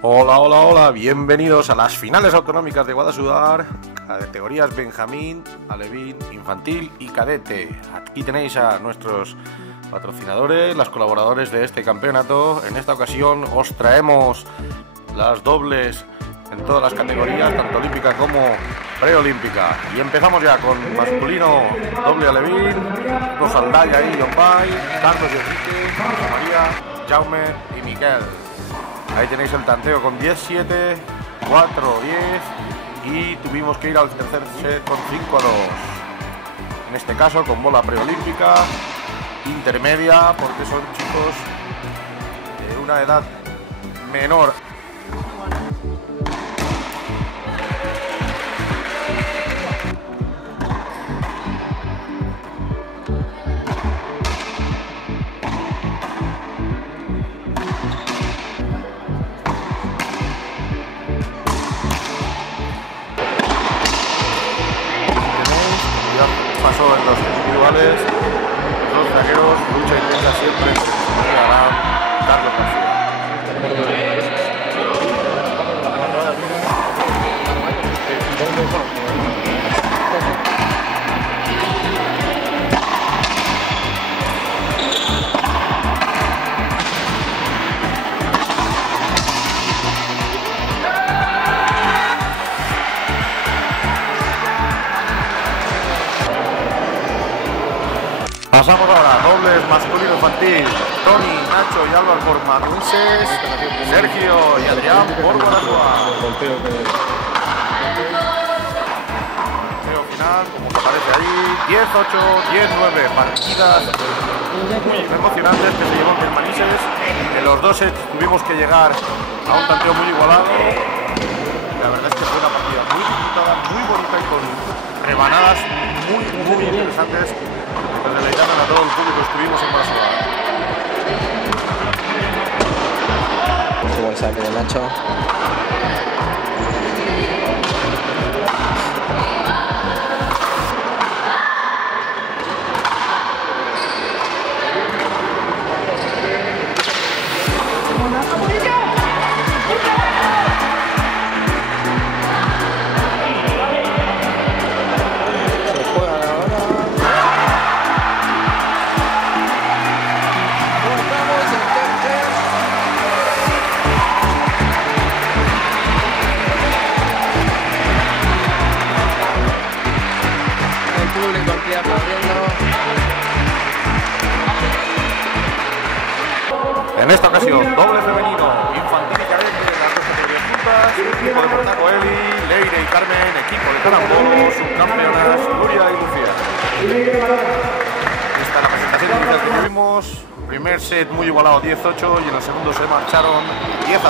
Hola, hola, hola, bienvenidos a las finales autonómicas de Guadassuar, categorías Benjamín, Alevín, Infantil y Cadete. Aquí tenéis a nuestros patrocinadores, los colaboradores de este campeonato. En esta ocasión os traemos las dobles en todas las categorías, tanto olímpica como preolímpica. Y empezamos ya con masculino, doble Alevín, Rosaldaya y Yombay, Carlos y Enrique, José María, Jaume y Miguel. Ahí tenéis el tanteo con 10-7, 4-10 y tuvimos que ir al tercer set con 5-2. En este caso con bola preolímpica, intermedia, porque son chicos de una edad menor. Pasó en los individuales, los zagueros, lucha intensa siempre, Carlos García. Pasamos ahora a dobles masculino infantil. Tony, Nacho y Álvaro por Manuenses, Sergio y Adrián por Guadassuar. Sorteo final, como os aparece ahí, 10-8, 10-9, partidas muy emocionantes que se llevó en Manises. En los dos sets tuvimos que llegar a un tanteo muy igualado. La verdad es que fue una partida muy disputada, muy bonita y con rebanadas muy interesantes. Deleitaron a todo el público, estuvimos en Guadassuar. Qué buen saque de Nacho. En esta ocasión, doble femenino, infantil y cadete, las dos categorías juntas, equipo de Portaco Eli, Leire y Carmen, equipo de Carambolo, subcampeonas Nuria y Lucía. Esta es la presentación inicial que tuvimos, primer set muy igualado 18 y en el segundo se marcharon 10-2,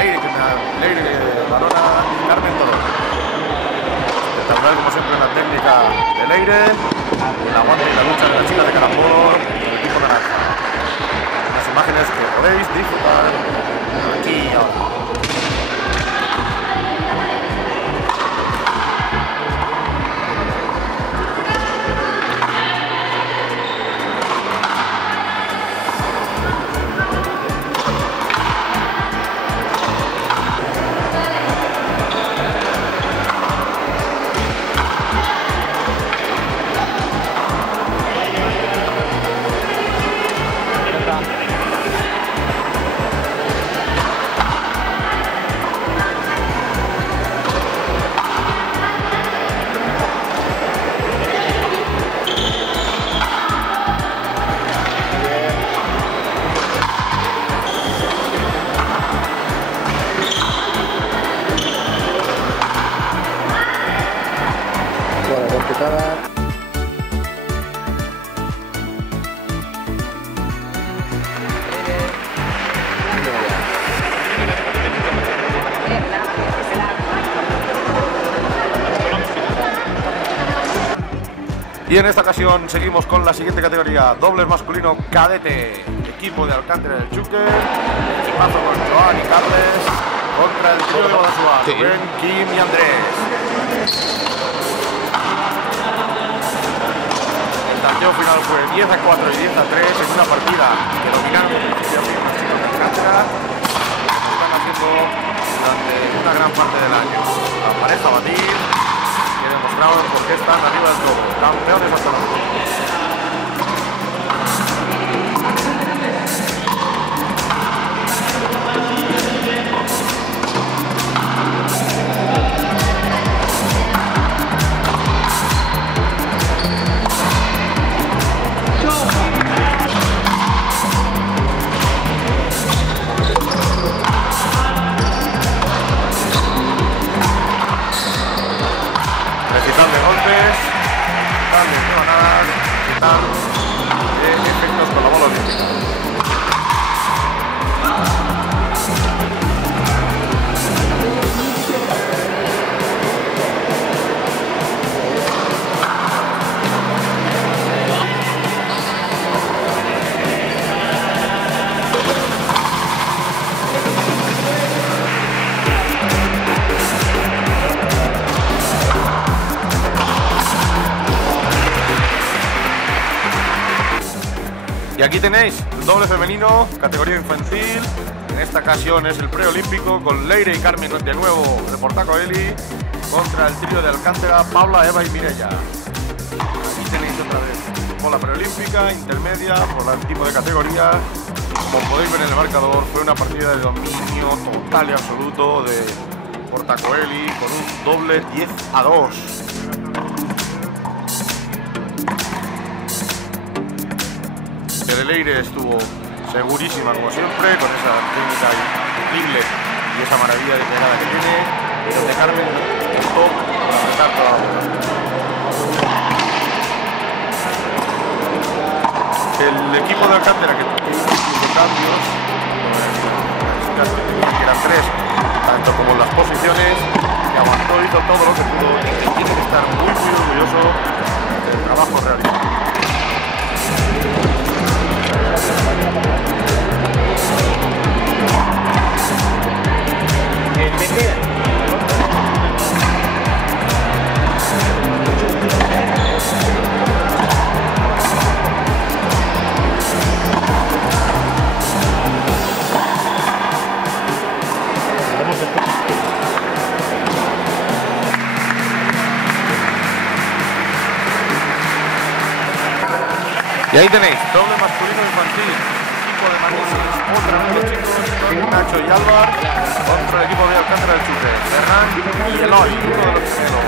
Leire Barona y Carmen Toro. Espectacular como siempre en la técnica de Leire, el aguante y la lucha de la chica de Carambolo y el equipo naranja. Imágenes que podéis disfrutar aquí y ahora. Y en esta ocasión seguimos con la siguiente categoría, dobles masculino cadete, equipo de Alcántara del Chuque, equipazo con Joan y Carles, contra el trío de Guadassuar, Rubén, Kim y Andrés. El tanteo final fue 10-4 y 10-3 en una partida que dominaron las chicas de Alcántara. durante una gran parte del año. La pareja a batir que demostraron por qué están arriba del todo, campeones autonómicos. Recital de golpes, recital de rebanadas, recital de efectos con la bola olímpica. Y aquí tenéis el doble femenino, categoría infantil. En esta ocasión es el preolímpico con Leire y Carmen de nuevo de Portacoeli contra el trío de Alcántara, Paula, Eva y Mireia. Aquí tenéis otra vez bola preolímpica, intermedia, por el tipo de categoría. Como podéis ver en el marcador, fue una partida de dominio total y absoluto de Portacoeli con un doble 10-2. Leire estuvo segurísima como siempre, con esa técnica increíble y esa maravilla de pegada que tiene, y donde Carmen optó por apretar toda la bola. El equipo de Alcántara, que hizo cambios, que eran 3, tanto como en las posiciones, que aguantó, hizo todo lo que pudo y que tiene que estar muy orgulloso del trabajo realizado. Y ahí tenéis, doble masculino infantil, equipo de Manises, otra vez los chicos, con Nacho y Álvar, contra el equipo de Alcántara del Chute, Ferran y Eloy, uno de los primeros.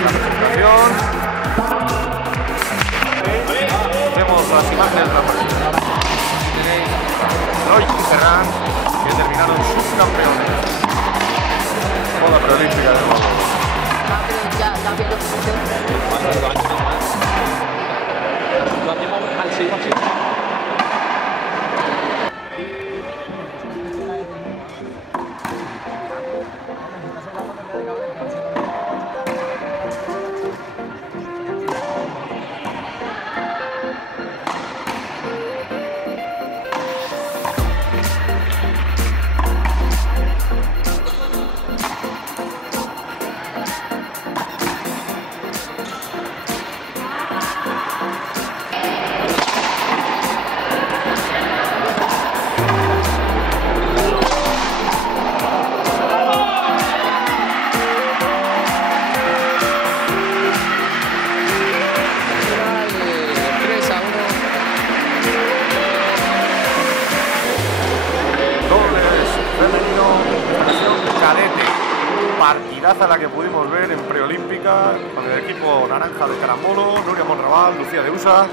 La presentación. Vemos las imágenes de la partida. Aquí tenéis Eloy y Ferran, que terminaron subcampeones. Bola preolímpica de nuevo. Partidaza la que pudimos ver en preolímpica con el equipo naranja de Carambolo, Nuria Monraval, Lucía de USA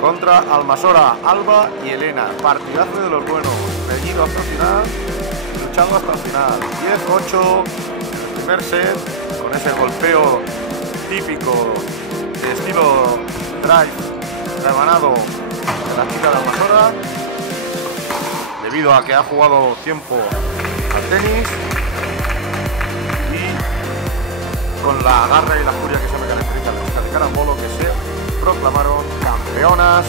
contra Almasora, Alba y Elena. Partidazo de los buenos, reñido hasta el final, luchado hasta el final. 10-8 el primer set con ese golpeo típico de estilo drive rebanado de la chica de Almasora, debido a que ha jugado tiempo al tenis. Con la garra y la furia que se me caracteriza a las chicas de Carambolo, que se proclamaron campeonas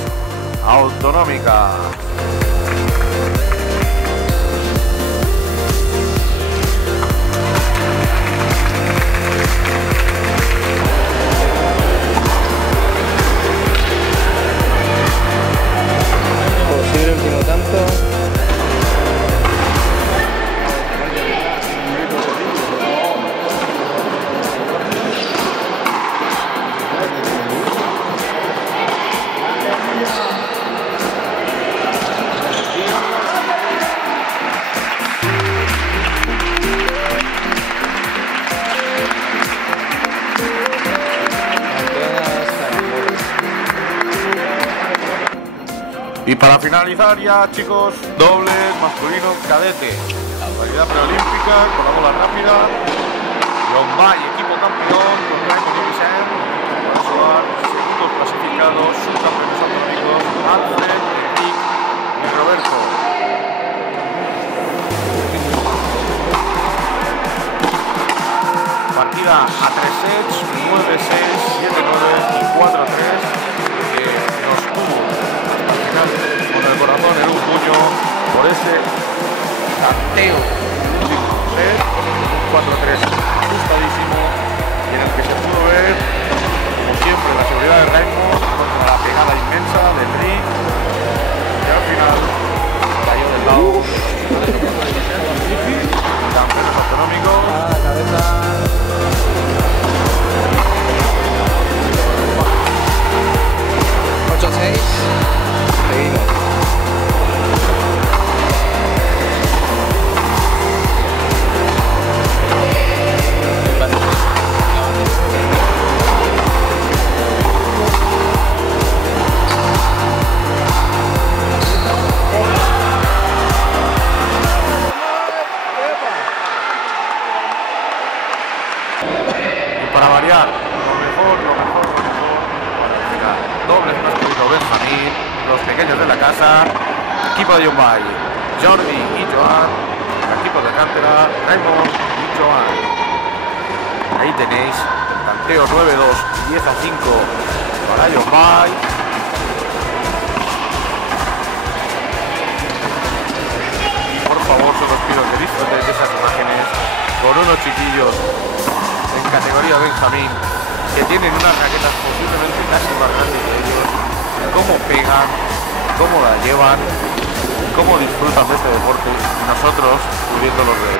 autonómicas. Posible último tanto. Y para finalizar ya, chicos, dobles masculino cadete. Variedad preolímpica con la bola rápida. Yombay, equipo campeón con Raymond y Vicente. Segundos clasificados, subcampeones autonómicos, Alfred, Enrique y Roberto. Partida a 3 sets, 9-6, 7-9 y 4-3, que nos tuvo hasta el final con el corazón en un puño por ese tanteo último set, 4-3 ajustadísimo, y en el que se pudo ver, como siempre, la seguridad de Raymond contra la pegada inmensa de Rick, y al final cayó del lado campeones autonómicos. Para variar, lo mejor para el final. Dobles masculino Benjamín, los pequeños de la casa, equipo de Yombay, Jordi y Joan, equipo de Cantera, Raymond y Joan. Ahí tenéis el tanteo 9-2, 10-5 para Yombay. Y por favor, solo os pido que disfrutéis de esas imágenes con unos chiquillos en categoría Benjamín que tienen unas raquetas posiblemente casi más grandes que ellos, cómo pegan, cómo la llevan, cómo disfrutan de este deporte, y nosotros pudiéndolos ver.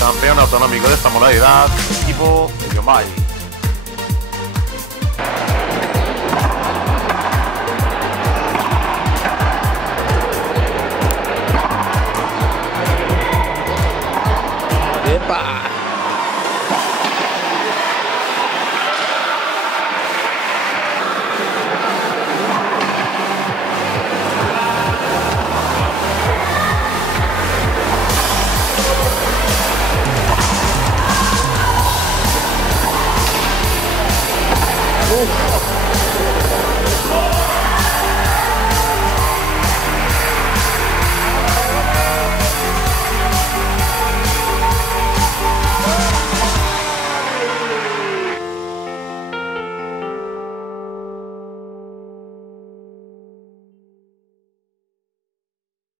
Campeón autonómico de esta modalidad, equipo de Yombay.